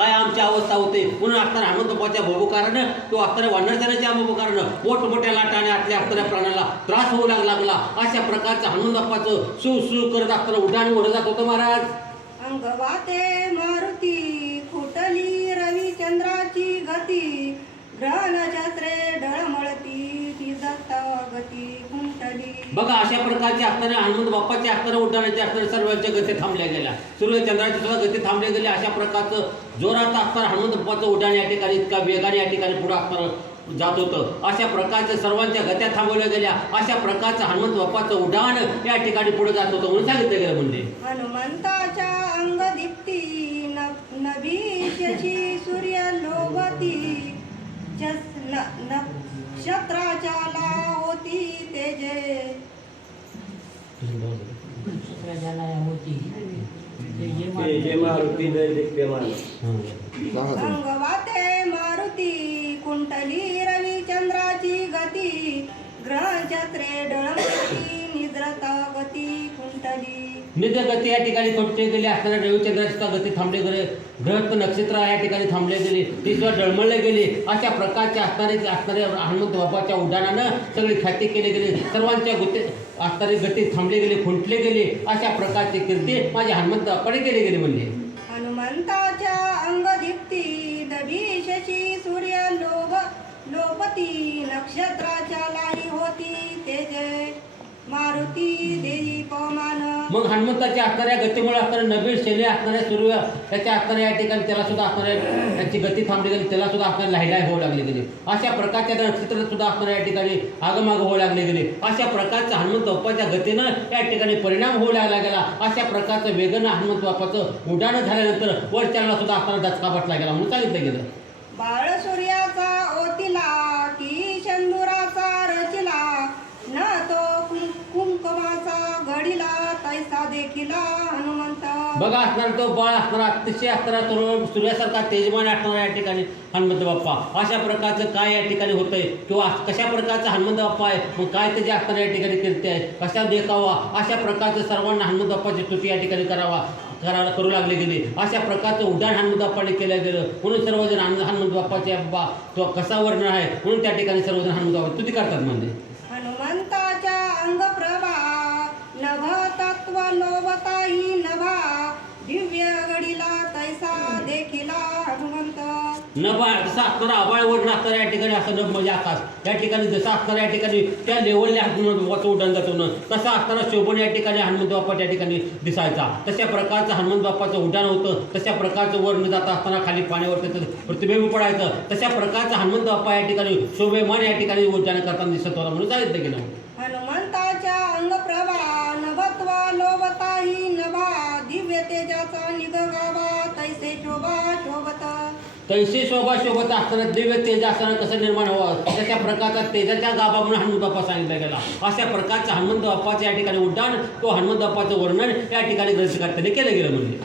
काय आमची अवस्था होते? म्हणून असताना हनुमंतप्पाच्या भोबुकारानं तो असताना वानरचनाच्या भोबुकारानं मोठमोठ्या लाटाने आतल्या असणाऱ्या प्राण्याला त्रास होऊ लागला लागला. अशा प्रकारचं हनुमंतप्पाचं सु सु करत असताना उड्डाण वर जात होतं महाराज. अंगवाते मारुती फुटली रविचंद्राची गती. ग्रहण छत्रे ढळमळ ती दत्त गती कुंटली बघा अशा प्रकारचे असताना हनुमंत बाप्पाच्या असताना उड्डाणाचे असताना सर्वांच्या गती थांबल्या गेल्या. सूर्य चंद्राची सुद्धा गती थांबल्या गेली अशा प्रकारचं जोरात असताना हनुमंत बाप्पाचं उड्डाण या ठिकाणी इतका वेगाने या ठिकाणी पुढे असताना जात होतं. अशा प्रकारच्या सर्वांच्या गत्या थांबवल्या गेल्या. अशा प्रकारचं हनुमंत बाप्पाचं उड्डाण या ठिकाणी पुढे जात होतं. म्हणून सांगितलं गेलं म्हणजे. हनुमंताच्या अंगदीप्ती न- नभीशची सूर्य लोभती जस न- नक्षत्राच्या ला होती तेजे मारुती मारुती अंगवाते मारुती कुंटली रविचंद्राची गती. ग्रहचत्रे डळमळती निद्रता नित्य गती या ठिकाणी खोटे गेले असताना रविचंद्राची गती थांबले गेले ग्रह नक्षत्र या ठिकाणी थांबले गेले ती सुद्धा डळमळले गेले अशा प्रकारच्या असणारे असणारे हनुमंत बाबाच्या उड्डाणानं सगळी ख्याती केली गेली सर्वांच्या गती असणारे गती थांबले गेले खुंटले गेले अशा प्रकारचे कीर्ती माझ्या हनुमंत बाप्पाने केले गेले म्हणजे हनुमंताच्या अंगदीप्ती दभीशशी सूर्य लोभ लोपती तेजे मारुती देवी पवमान. मग हनुमंताच्या असणाऱ्या गतीमुळे असणाऱ्या नवीन शैली असणाऱ्या सूर्य त्याच्या असणाऱ्या या ठिकाणी त्याला सुद्धा असणाऱ्या त्याची गती थांबली गेली त्याला सुद्धा असणारे लाहिलाय होऊ लागले गेले. अशा प्रकारच्या त्या नक्षत्र सुद्धा असणाऱ्या या ठिकाणी आगमाग होऊ लागले गेले. अशा प्रकारचं हनुमंत बाप्पाच्या गतीनं या ठिकाणी परिणाम होऊ लागला गेला. अशा प्रकारचं वेगनं हनुमंत बाप्पाचं उड्डाण झाल्यानंतर वरच्याला सुद्धा असणारा दचका बसला गेला म्हणून सांगितलं गेलं. बाळ सूर्याचा ओतिला देखिला हनुमंत. बघा असणार तो बाळ असणारा अतिशय असणारा तरुण सूर्यासारखा तेजमान असणारा या ठिकाणी हनुमंत बाप्पा. अशा प्रकारचं काय या ठिकाणी होतंय? किंवा कशा प्रकारचा हनुमंत बाप्पा आहे? मग काय त्याचे असणाऱ्या या ठिकाणी कीर्ती आहे? कशा देखावा? अशा प्रकारचं सर्वांना हनुमंत बाप्पाची स्तुती या ठिकाणी करावा करायला करू लागले गेले अशा प्रकारचं उड्डाण हनुमंत बाप्पाने केलं गेलं. म्हणून सर्वजण हनुमंत बाप्पाच्या बा तो कसा वर्णन आहे? म्हणून त्या ठिकाणी सर्वजण हनुमंत बाप्पा स्तुती करतात म्हणजे. नभ जसा असणारा आबाळ वर्ण या ठिकाणी असं नभ म्हणजे आकाश. या ठिकाणी जसा असणारा या ठिकाणी त्या लेवलने हनुमंत उड्डाण जातो ना तसा असताना शोभन या ठिकाणी हनुमंत बाप्पा त्या ठिकाणी दिसायचा. तशा प्रकारचं हनुमंत बाप्पाचं उड्डाण होतं. तशा प्रकारचं वर्ण जात असताना खाली पाण्यावर त्याचं प्रतिबिंब पडायचं. तशा प्रकारचं हनुमंत बाप्पा या ठिकाणी शोभेमान या ठिकाणी उड्डाण करताना दिसत होता म्हणून सांगितलं गेलं. हनुमंताच्या अंगप्रभा नभत्वा लोभताही नभा. दिव्य तेजाचा निगगावा तैसे शोभा शोभत तैसे शोभा शोभत असताना दिव्य तेज असताना कसं निर्माण व्हावं त्याच्या प्रकारचा तेजाच्या गाभा म्हणून हनुमंत बाप्पा सांगितला गेला. अशा प्रकारचं हनुमंत बाप्पाचं या ठिकाणी उड्डाण तो हनुमंत बाप्पाचं वर्णन या ठिकाणी ग्रंथकर्त्याने केलं गेलं म्हणजे.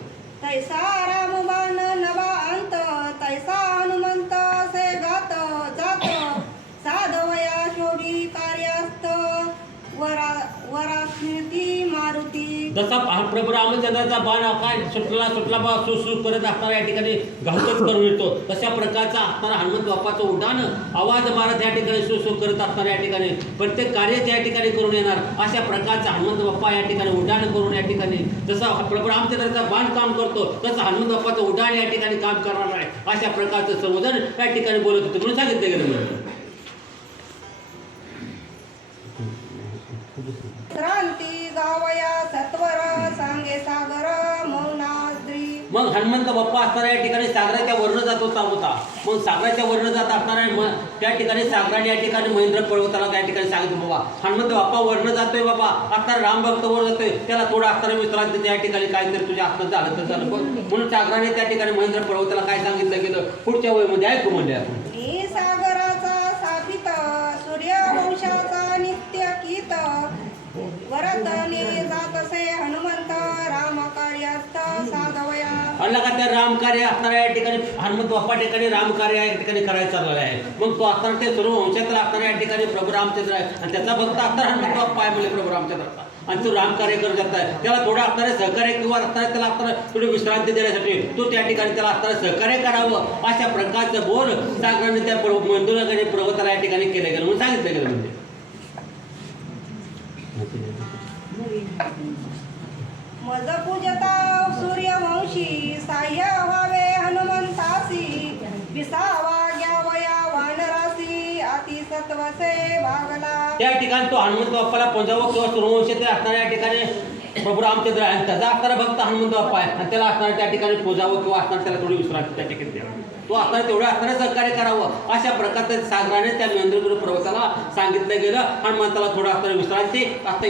जसा प्रभू रामचंद्राचा बाण काय सुटला सुटला बा सुसू करत असणारा या ठिकाणी घातच करून येतो. तशा प्रकारचा असणारा हनुमंत बाप्पाचं उड्डाण आवाज मारत या ठिकाणी सुसू करत असणारा या ठिकाणी प्रत्येक कार्यच या ठिकाणी करून येणार. अशा प्रकारचा हनुमंत बाप्पा या ठिकाणी उड्डाण करून या ठिकाणी जसा प्रभू रामचंद्राचा बाण काम करतो तसं हनुमंत बाप्पाचं उड्डाण या ठिकाणी काम करणार आहे. अशा प्रकारचं संबोधन या ठिकाणी बोलत होते. म्हणून सांगितलं गेलं मग हनुमंत बाप्पा असणारा या ठिकाणी सागराच्या वर्ण जात होता होता. मग सागराच्या वर्ण जात असणारा म- त्या ठिकाणी सागराने या ठिकाणी महेंद्र पर्वताला त्या ठिकाणी सांगितलं बाबा हनुमंत बाप्पा वर्ण जातोय बाबा. असणार राम भक्त वर जातोय. त्याला थोडं असताना विश्रांती त्या ठिकाणी काहीतरी तुझ्या असणं झालं तर झालं. म्हणून सागराने त्या ठिकाणी महेंद्र पर्वताला काय सांगितलं गेलं? पुढच्या वयमध्ये ऐकू म्हणले आपण. का त्या रामकार्य असणाऱ्या या ठिकाणी हनुमंत बाप्पा ठिकाणी रामकार्य या ठिकाणी करायचं चाललेलं आहे. मग तो असताना ते सर्व वंशातला असणाऱ्या या ठिकाणी प्रभू रामचंद्र आहे. आणि त्याचा भक्त असणार हनुमंत बाप्पा आहे म्हणजे प्रभू रामचंद्राचा आणि तो रामकार्य करत जात आहे त्याला थोडं असणारे सहकार्य किंवा असणारे त्याला असणारं थोडी विश्रांती देण्यासाठी तो त्या ठिकाणी त्याला असणारे सहकार्य करावं. अशा प्रकारचं बोल सागराने त्या प्र- पर्वताला या ठिकाणी केलं गेलं. म्हणून सांगितलं गेलं म्हणजे. मज पूजता सूर्यवंशी साह्य व्हावे हनुमंतासी विसावा घ्यावया वानरासी अति सत्वसे भागला. त्या ठिकाणी तो हनुमंत बाप्पाला पंजाब किंवा सूर्यवंशातील असणाऱ्या या ठिकाणी प्रभू रामचंद्र आहे आणि त्याचा असणारा भक्त हनुमंत बाप्पा आहे आणि त्याला असणारा त्या ठिकाणी पूजावं किंवा असणार त्याला थोडी विश्रांती त्या ठिकाणी द्यावी तो आता तेवढ्या असणारे सहकार्य करावं. अशा प्रकारच्या सागराने त्या मेंद्रगिरी पर्वताला सांगितलं गेलं. हनुमंताला थोडं असताना विश्रांती. आता